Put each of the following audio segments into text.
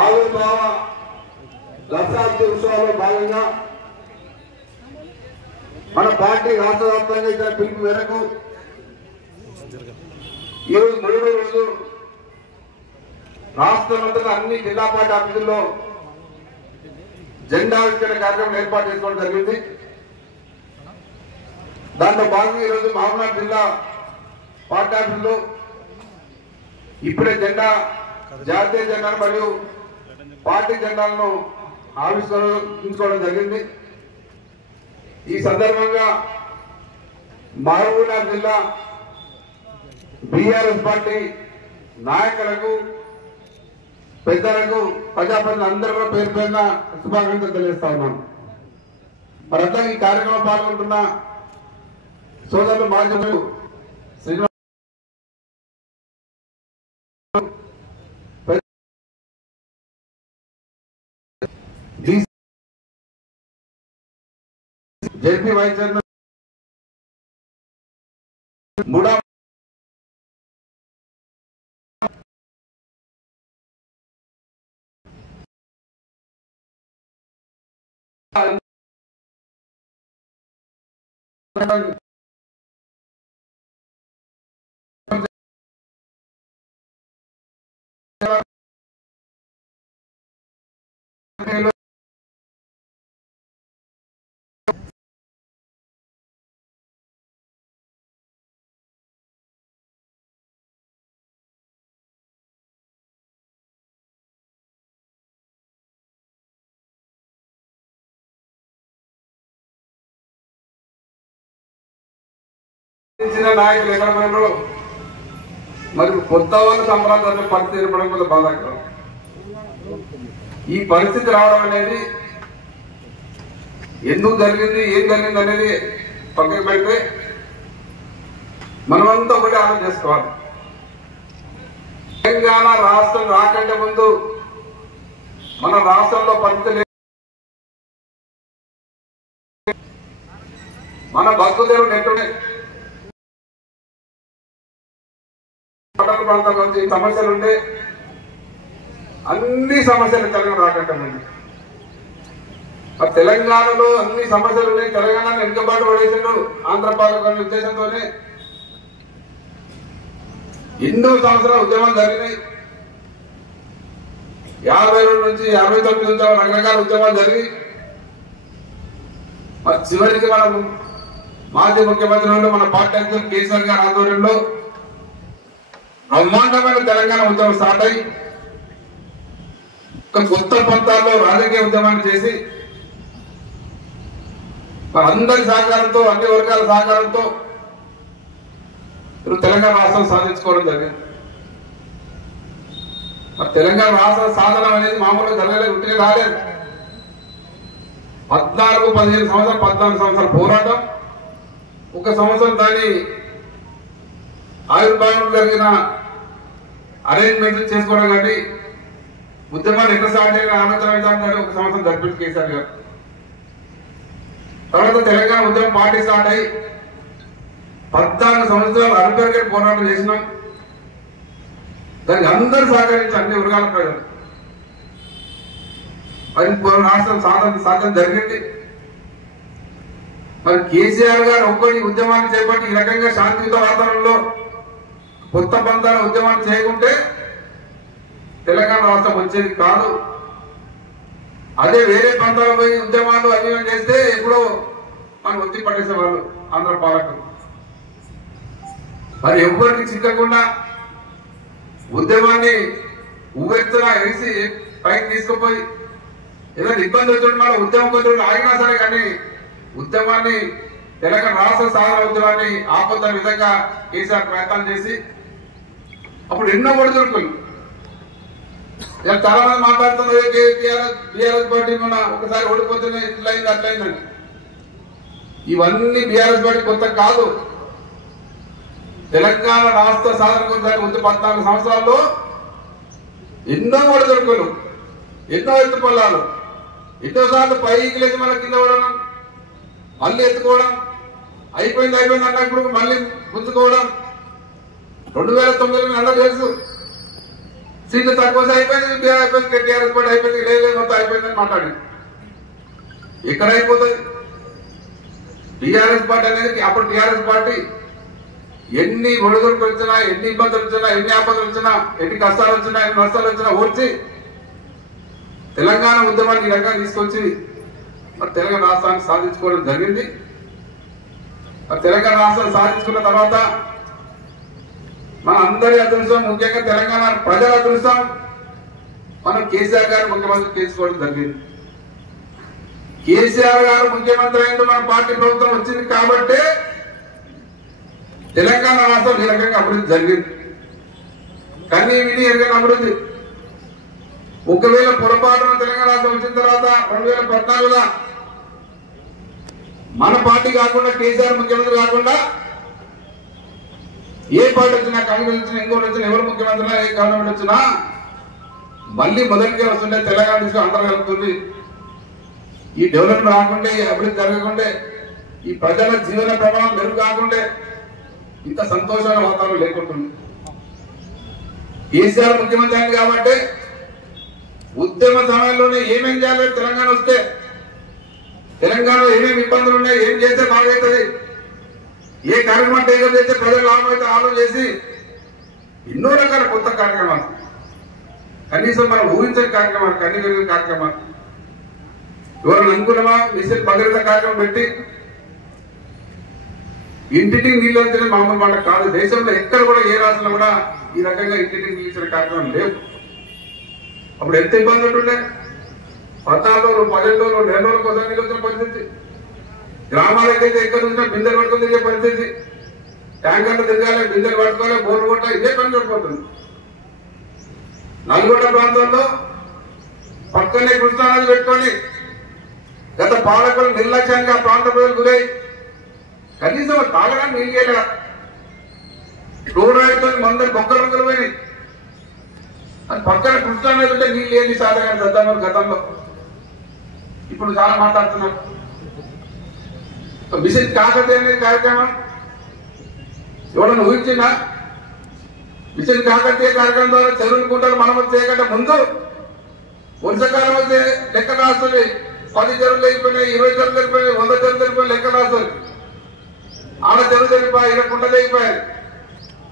ఆవిర్భావ దశాబ్ది ఉత్సవాల్లో భాగంగా మన పార్టీ రాష్ట్ర వ్యాప్తంగా ఇచ్చిన పిలుపు మేరకు ఈరోజు మూడో రోజు రాష్ట్రమంతటా అన్ని జిల్లా పార్టీ ఆఫీసుల్లో జెండా ఆవిష్కరణ కార్యక్రమం ఏర్పాటు చేసుకోవడం జరిగింది. దాంట్లో భాగంగా ఈరోజు మహబూబ్నగర్ జిల్లా పార్టీ ఆఫీసులో ఇప్పుడే జాతీయ జెండాను మరియు పార్టీ జెండాలను ఆవిష్కరించుకోవడం జరిగింది. ఈ సందర్భంగా మహబూబ్నగర్ జిల్లా బీఆర్ఎస్ పార్టీ నాయకులకు, పెద్దలకు, ప్రజాప్రతినిధులు అందరూ కూడా పేరు పేరున శుభాకాంక్షలు తెలియజేస్తా ఉన్నాను. మరంతా ఈ కార్యక్రమం పాల్గొంటున్న సోదరులు మాజీ Srinivas ZP vice chairman MUDA నాయకులు ఎక్కడ మనలో మరి కొత్త వాళ్ళు సంబరాలు పరిస్థితి ఏర్పడడం కొంత బాధాకరం. ఈ పరిస్థితి రావడం అనేది ఎందుకు జరిగింది, ఏం జరిగింది అనేది పక్కకు పెడితే మనమంతా ఒకటి ఆలోచన చేసుకోవాలి. తెలంగాణ రాష్ట్రం రాకంటే ముందు మన రాష్ట్రంలో పరిస్థితి మన బతుకుదేరు నెట్టుండే పట్టణ ప్రాంతం నుంచి సమస్యలుండే అన్ని సమస్యలు తెలంగాణ రాకంటే ముందు. తెలంగాణలో అన్ని సమస్యలు ఉన్నాయి. తెలంగాణ వెనుకబాటు పడేసాడు ఆంధ్రపాలక ఉద్దేశంతోనే ఎన్నో సంవత్సరాలు ఉద్యమాలు జరిగినాయి. 52 నుంచి 59 నుంచి రకరకాల ఉద్యమాలు జరిగి మరి చివరికి మన మాజీ ముఖ్యమంత్రి మన పార్టీ అధ్యక్షులు కేసీఆర్ గారి ఆధ్వర్యంలో బ్రహ్మాండమైన తెలంగాణ ఉద్యమం స్టార్ట్ అయ్యి ఒక కొత్త పంతాల్లో రాజకీయ ఉద్యమాన్ని చేసి మరి అందరి సహకారంతో, అన్ని వర్గాల సహకారంతో తెలంగాణ రాష్ట్రం సాధించుకోవడం జరిగింది. మరి తెలంగాణ రాష్ట్ర సాధన అనేది మామూలుగా జరగలేదు, ఉట్టిగా రాలేదు. 14-15 సంవత్సరాలు, 14 సంవత్సరాల పోరాటం, ఒక సంవత్సరం దాని ఆవిర్భావం జరిగిన అరేంజ్మెంట్ చేసుకోవడం కానీ ఉద్యమాన్ని ఎట్లా స్టార్ట్ చేయడం ఆలోచన విధానం ఒక సంవత్సరం జరిపించి కేసీఆర్ గారు. తర్వాత తెలంగాణ ఉద్యమం పార్టీ స్టార్ట్ అయ్యి 14 సంవత్సరాలు అర్బన్ పోరాటం చేసినాం. దానికి అందరూ సహకరించి అన్ని వర్గాల ప్రజలు మరి రాష్ట్రం సాధన జరిగింది. మరి కేసీఆర్ గారు ఒక్కటి ఉద్యమాన్ని చేపట్టి ఈ రకంగా శాంతియుత వాతావరణంలో కొత్త పంతాల ఉద్యమాన్ని చేయకుంటే తెలంగాణ రాష్ట్రం వచ్చేది కాదు. అదే వేరే ప్రాంతాలు పోయి ఉద్యమాలు అభివృద్ధి చేస్తే ఎప్పుడో మనం ఒత్తి పట్టేసేవాళ్ళు ఆంధ్ర పాలకులు. మరి ఎవరికి చిక్కకుండా ఉద్యమాన్ని ఉవ్వెత్తున వేసి పైకి తీసుకుపోయి ఏదైనా ఇబ్బంది వచ్చినట్టు మన ఉద్యమం కొంచెం ఆగినా సరే కానీ ఉద్యమాన్ని తెలంగాణ రాష్ట్ర సాధన ఉద్యమాన్ని ఆపొద్దని విధంగా కేసీఆర్ ప్రయత్నం చేసి అప్పుడు ఎన్నో ఒడిదుడుకులు చాలా మంది మాట్లాడుతున్నారు. బీఆర్ఎస్ పార్టీ మన ఒకసారి ఓడిపోతేనే ఇట్లయింది అట్లయిందని. ఇవన్నీ బీఆర్ఎస్ పార్టీ కొత్త కాదు. తెలంగాణ రాష్ట్ర సాధన గురించి 14 సంవత్సరాల్లో ఎన్నో ఒడిదుడుకులు, ఎన్నో ఎత్తుపల్లాలు, ఎన్నోసార్లు పైకి లేచి మన కింద పడడం, మళ్ళీ ఎత్తుకోవడం, అయిపోయింది అన్నప్పుడు మళ్ళీ గుంజుకోవడం. 2009 అందరూ తెలుసు సీట్లు తక్కువ అయిపోయింది, బీఆర్ అయిపోయింది, టీఆర్ఎస్ పార్టీ అయిపోయింది, లేదు మొత్తం అయిపోయిందని మాట్లాడింది. ఎక్కడ అయిపోతుంది? టీఆర్ఎస్ పార్టీ అనేది అప్పుడు టీఆర్ఎస్ పార్టీ ఎన్ని ఒడిదుడుకులు వచ్చినా, ఎన్ని ఇబ్బందులు వచ్చినా, ఎన్ని ఆపదలు వచ్చినా, ఎన్ని కష్టాలు వచ్చినా, ఎన్ని నష్టాలు వచ్చినా ఓర్చి తెలంగాణ ఉద్యమాన్ని ఈ రకంగా తీసుకొచ్చి మరి తెలంగాణ రాష్ట్రాన్ని సాధించుకోవడం జరిగింది. తెలంగాణ రాష్ట్రాన్ని సాధించుకున్న తర్వాత మన అందరి అదృష్టం, ముఖ్యంగా తెలంగాణ ప్రజల అదృష్టం, మనం కేసీఆర్ గారు ముఖ్యమంత్రి చేసుకోవడం జరిగింది. కేసీఆర్ గారు ముఖ్యమంత్రి అయిన మన పార్టీ ప్రభుత్వం వచ్చింది కాబట్టి తెలంగాణ రాష్ట్రం ఈ రకంగా అభివృద్ధి జరిగింది. కానీ విని ఎరగని అభివృద్ధి. ఒకవేళ పొరపాటున తెలంగాణ రాష్ట్రం వచ్చిన తర్వాత 2014లో మన పార్టీ కాకుండా, కేసీఆర్ ముఖ్యమంత్రి కాకుండా ఏ పార్టీ వచ్చినా, కాంగ్రెస్ వచ్చినా, ఇంకోటి వచ్చినా, ఎవరు ముఖ్యమంత్రి, ఏ గవర్నమెంట్ వచ్చినా మళ్ళీ మొదటికే వస్తుండే తెలంగాణ తీసుకుని అందరూ కలుగుతుంది. ఈ డెవలప్మెంట్ రాకుంటే, ఈ అభివృద్ధి జరగకుంటే, ఈ ప్రజల జీవన ప్రమాణం మెరుగు కాకుంటే ఇంత సంతోషమైన వాతావరణం లేకుంటుంది. కేసీఆర్ ముఖ్యమంత్రి అయింది కాబట్టి ఉద్యమ సమయంలోనే ఏమేం చేయాలి, తెలంగాణ వస్తే తెలంగాణలో ఏమేమి ఇబ్బందులు ఉన్నాయి, ఏం చేస్తే బాగవుతుంది, ఏ కార్యక్రమం టేకప్ చేస్తే ప్రజలు లాభం అయితే ఆలోచన చేసి ఎన్నో రకాల కొత్త కార్యక్రమాలు, కనీసం మనం ఊహించని కార్యక్రమాలు, కన్నీ జరిగిన కార్యక్రమాలు, ఎవరైనా అనుకున్నామా మిషన్ భగీరథ కార్యక్రమం పెట్టి ఇంటింటికి నీళ్ళు అంచనే మామూలు మాట కాదు. దేశంలో ఎక్కడ కూడా ఏ రాష్ట్రంలో కూడా ఈ రకంగా ఇంటింటికి నీళ్ళు ఇచ్చిన కార్యక్రమం లేవు. అప్పుడు ఎంత ఇబ్బంది ఉంటుండే, 14 రోజులు, 15 రోజులు, 2 రోజుల కోసం నీళ్ళు వచ్చిన పరిస్థితి. గ్రామాలకైతే ఎక్కడ చూసినా బిందెలు పట్టుకొని తిరిగే పరిస్థితి. ట్యాంకర్లు తిరగాలి, బిందెలు పట్టుకోవాలి, బోర్లు కొట్టాలి, ఇదే పని సరిపోతుంది. నల్గొండ ప్రాంతంలో పక్కనే కృష్ణానది పెట్టుకొని గత పాలకులు నిర్లక్ష్యంగా ప్రాంత ప్రజలు గురై కనీసం తాగడానికి నీళ్ళు చేయలేదా? క్లోరైడ్తో మందరు బొక్కలు పోయినాయి. అది పక్కన కృష్ణానది ఉంటే నీళ్ళు ఏంది సాధారణ దద్దామని గతంలో. ఇప్పుడు చాలా మాట్లాడుతున్నారు. మిషన్ కాకతీయ అనేది కార్యక్రమం ఎవడన్నా ఊహించిందా? మిషన్ కాకతీయ కార్యక్రమం ద్వారా చెరువులు కుంటలు మరమ్మతు చేయకుండా ముందు వర్షాకాలం అయితే లెక్క రాస్తుంది. 10 చెరువులు అయిపోయినాయి, 20 చెరువులు అయిపోయినాయి, 100 చెరువులు అయిపోయి లెక్క రాస్తుంది. ఆడ చెరువు జరిగిపోయి, ఇక్కడ కుంటలు అయిపోయాయి.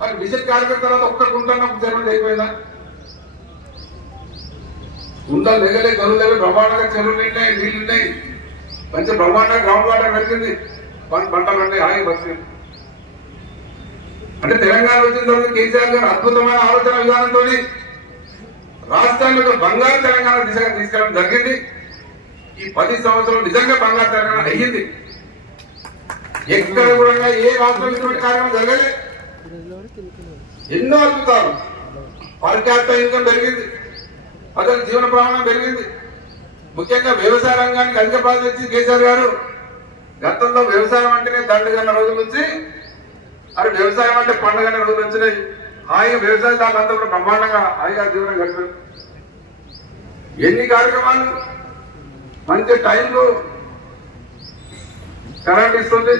మరి మిషన్ కార్యక్రమం తర్వాత ఒక్క కుంటన్న చెరువులు అయిపోయిందా? కుంటలు దిగలే, చెరువులు దగ్గర బ్రహ్మాండంగా చెరువులు నిండాయి, నీళ్లు ఉన్నాయి, మంచి బ్రహ్మాండంగా గ్రౌండ్ వాటర్ పెరిగింది, పంటలు అంటే హాయి వచ్చింది. అంటే తెలంగాణ వచ్చిన తర్వాత కేసీఆర్ గారు అద్భుతమైన ఆలోచన విధానంతో రాష్ట్రాన్ని ఒక బంగారు తెలంగాణ దిశగా తీసుకెళ్ళడం జరిగింది. ఈ 10 సంవత్సరాలు నిజంగా బంగారు తెలంగాణ అయ్యింది. ఎక్కడ కూడా ఏ రాష్ట్రం ఇటువంటి కార్యక్రమం జరగలేదు. ఎన్నో అద్భుతాలు. పర్ క్యాపిటల్ ఇన్కమ్ పెరిగింది, ప్రజల జీవన ప్రమాణం పెరిగింది. ముఖ్యంగా వ్యవసాయ రంగానికి అధిక ప్రాధాన్యత ఇచ్చి కేసీఆర్ గారు గతంలో వ్యవసాయం అంటేనే దండగన్న రోజుల నుంచి అది వ్యవసాయం అంటే పండుగన్న రోజులు వచ్చినాయి. హాయిగా వ్యవసాయదారులంతా కూడా బ్రహ్మాండంగా హాయిగా జీవనం గడిపారు. ఎన్ని కార్యక్రమాలు, మంచి టైంలో కరెంట్ ఇస్తుంది,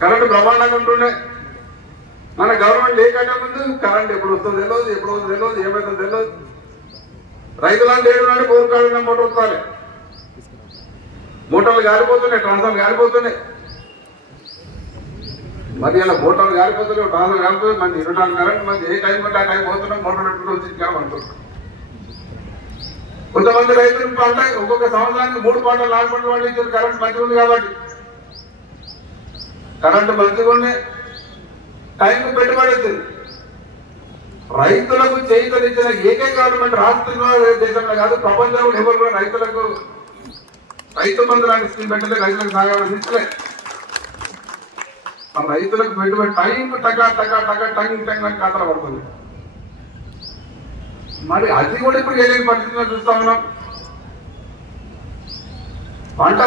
కరెంటు బ్రహ్మాండంగా ఉంటుండే. మన గవర్నమెంట్ లేకంటే ముందు కరెంట్ ఎప్పుడు వస్తుందో తెలియదు, ఎప్పుడు వస్తుందో తెలియదు, ఏమైతుందో తెలియదు. రైతులను లేడు నాడు బోర్ కాడిన మోటార్ వస్తాయి, మోటార్లు గాలిపోతున్నాయి, ట్రాన్స్ఫార్మర్ గాలిపోతున్నాయి. మరి అలా మోటార్లు గాలిపోతున్నాయి, ట్రాన్స్ఫార్మర్ గాలిపోతుంది. మంది 24 కరెంట్, మంది ఏ టైం అంటే ఆ టైం పోతున్నాం, మోటార్ పెట్టుకుంటూ వచ్చి అనుకుంటున్నాం. కొంతమంది రైతులు పంట ఒక్కొక్క సంవత్సరానికి 3 పంటలు 4 పంటలు పండించారు. కరెంట్ మంచిగా ఉంది కాబట్టి, కరెంటు మంచిగా ఉండే టైంకు పెట్టుబడి వచ్చింది. రైతులకు చేయితనిచ్చిన ఏకైక గవర్నమెంట్ రాష్ట్రంలో దేశంలో కాదు, ప్రపంచంలో ఎవరు కూడా రైతులకు రైతు బంధు లాంటి స్కీమ్ పెట్టలే, రైతులకు సాగాలని ఇచ్చలే. మన రైతులకు పెట్టుబడి టైంకు టకా టకా టకా టంగ్ టంగ్ అని ఖాతాలో పడుతుంది. మరి అది కూడా ఇప్పుడు ఏదైనా పరిస్థితుల్లో చూస్తా ఉన్నాం. పంట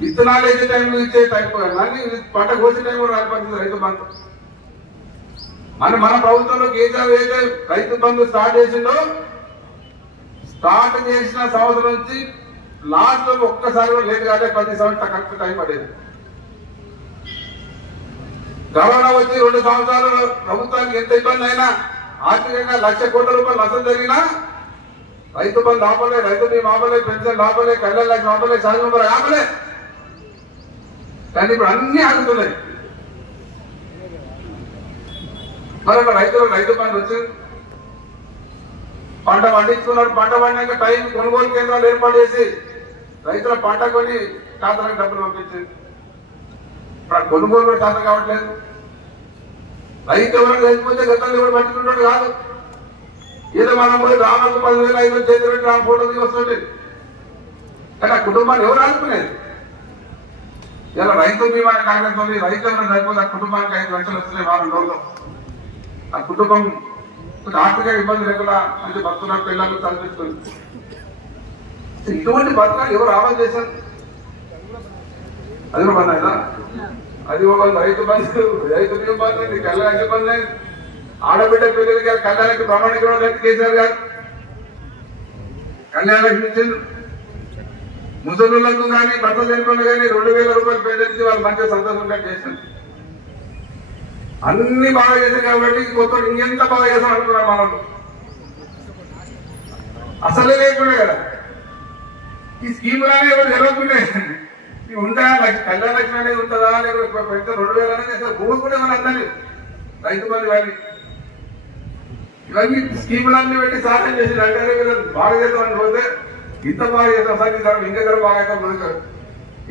విత్తనాలు వేసే టైంలో ఇచ్చే టైం కానీ పంట కోసే టైం కూడా రాకపోతుంది రైతు బంధు. మన ప్రభుత్వంలో కేసీఆర్ ఏదైతే రైతు బంధు స్టార్ట్ చేసిందో, స్టార్ట్ చేసిన సంవత్సరం నుంచి లాస్ట్ లో ఒక్కసారి కూడా లేదు కాబట్టి 10 సంవత్సరాలు కరెక్ట్ టైం పడేది. కరోనా వచ్చి 2 సంవత్సరాలు ప్రభుత్వానికి ఎంత ఇబ్బంది అయినా ఆర్థికంగా 1,00,000 కోట్ల రూపాయలు నష్టం జరిగినా రైతు బంధు ఆపలే, రైతు బీమా ఆపలే, పెన్షన్ ఆపలే, కళ్యాణ లక్ష్మి ఆపలే, చదువు ఆపలే. కానీ ఇప్పుడు అన్ని ఆగుతున్నాయి. మరి రైతులకు రైతు బంధు వచ్చింది, పంట పండించుకున్నాడు. పంట పండినాక టైం కొనుగోలు కేంద్రాలు ఏర్పాటు చేసి రైతుల పంట కొని ఖాతాలకు డబ్బులు పంపించింది. ఇప్పుడు కొనుగోలు కూడా ఖాతా కావట్లేదు. రైతు ఎవరైనా చనిపోతే గతంలో ఎవరు పట్టుకుంటాడు కాదు. ఏదో మనం పోయి రామకు 10,000 5,000 చేతి పెట్టి రామ ఫోటో దిగి వస్తుంటే కానీ ఆ కుటుంబాన్ని ఎవరు ఆదుకునేది? ఇలా రైతు బీమా కాగడంతో రైతు ఎవరైనా చనిపోతే ఆ కుటుంబానికి 5 లక్షలు వస్తున్నాయి వారం రోజుల్లో. ఆ కుటుంబం ఆర్థిక ఇబ్బంది లేకుండా మంచి భక్తుల పిల్లలు చదివిస్తుంది. ఇటువంటి పథకాలు ఎవరు అమలు చేశారు? అది బంద్ అయినా అది బంద్, రైతు బంధు, రైతు బీమా బంద్, కళ్యాణ బంద్, ఆడబిడ్డ పిల్లలకి గారు కళ్యాణకి ప్రమాణికం లేదు. కేసీఆర్ గారు కళ్యాణకి ఇచ్చింది. ముసలులకు కానీ భర్త చనిపోయిన కానీ 2,000 రూపాయలు పేదెత్తి వాళ్ళు మంచిగా సంతోషంగా చేసింది. అన్ని బాగా చేశారు కాబట్టి కొత్త ఇంకెంత బాగా చేస్తాం అనుకున్నాం. మనం అసలే లేకుండా కదా ఈ స్కీములనే ఎవరు జరగకుండే ఉంటా. కళ్యాణ లక్ష్మి అనేది ఉంటుందా, లేకపోతే పెద్ద 2,000 అనేది భూమి కూడా ఏమైనా అందని రైతు బంధు కానీ ఇవన్నీ స్కీములన్నీ పెట్టి సహాయం చేసి అంటే వీళ్ళు బాగా చేద్దామని పోతే ఇంత బాగా చేస్తాం సార్, ఈసారి ఇంకా బాగా అవుతాం మనకు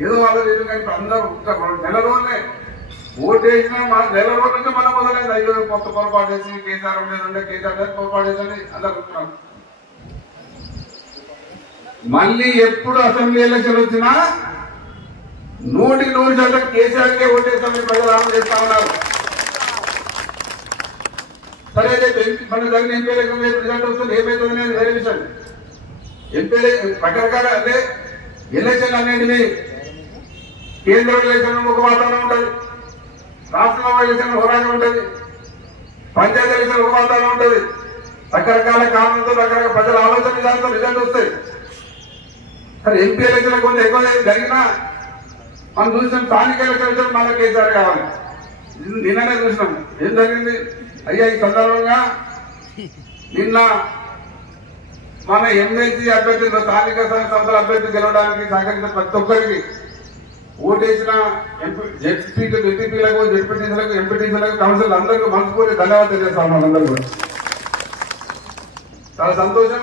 ఏదో వాళ్ళు చేసాం. కానీ అందరూ నెల రోజులే ఓటు వేసినా మన నెల రోజుల నుంచి మనం మొదలైంది. అయ్యో కొత్త పొరపాటు చేసి కేసీఆర్ ఉండేది, కేసీఆర్ పొరపాటు చేసి అందరు. మళ్ళీ ఎప్పుడు అసెంబ్లీ ఎలక్షన్ వచ్చినా 100% కేసీఆర్కే ఓటేస్తామని ప్రజలు ఆమె చేస్తా ఉన్నారు. సరే మన దగ్గర ఎంపీ ఎలక్షన్ రిజల్ట్ వస్తుంది, ఏమైతుంది అనేది వేరే విషయం. ఎంపీ రకరకాల అంటే ఎలక్షన్ అనేటివి కేంద్ర ఎలక్షన్ ఒక వాతావరణం ఉంటుంది, రాష్ట్రంలో ఎలక్షన్ ఒక రకంగా ఉంటుంది, పంచాయతీ ఎలక్షన్ ఒక వాతావరణం ఉంటుంది. రకరకాల కారణంతో రకరకాల ప్రజల ఆలోచన విధానంతో రిజల్ట్ వస్తాయి. సరే ఎంపీ ఎలక్షన్ కొంచెం ఎక్కువ జరిగినా మనం చూసినాం. స్థానిక ఎలక్షన్ మన కేసీఆర్ కావాలి. నిన్ననే చూసినాం ఏం జరిగింది. అయ్యా ఈ సందర్భంగా నిన్న మన ఎమ్మెల్సీ అభ్యర్థులు స్థానిక సంస్థల అభ్యర్థులు గెలవడానికి సహకరించిన ప్రతి ఒక్కరికి ఓటేసిన జెడ్పీలకు, జెడ్పీటీసీలకు, ఎంపీటీసీలకు, కౌన్సిల్ అందరికీ మనస్ఫూర్తి ధన్యవాదాలు తెలియజేస్తాం. మనందరూ కూడా చాలా సంతోషం.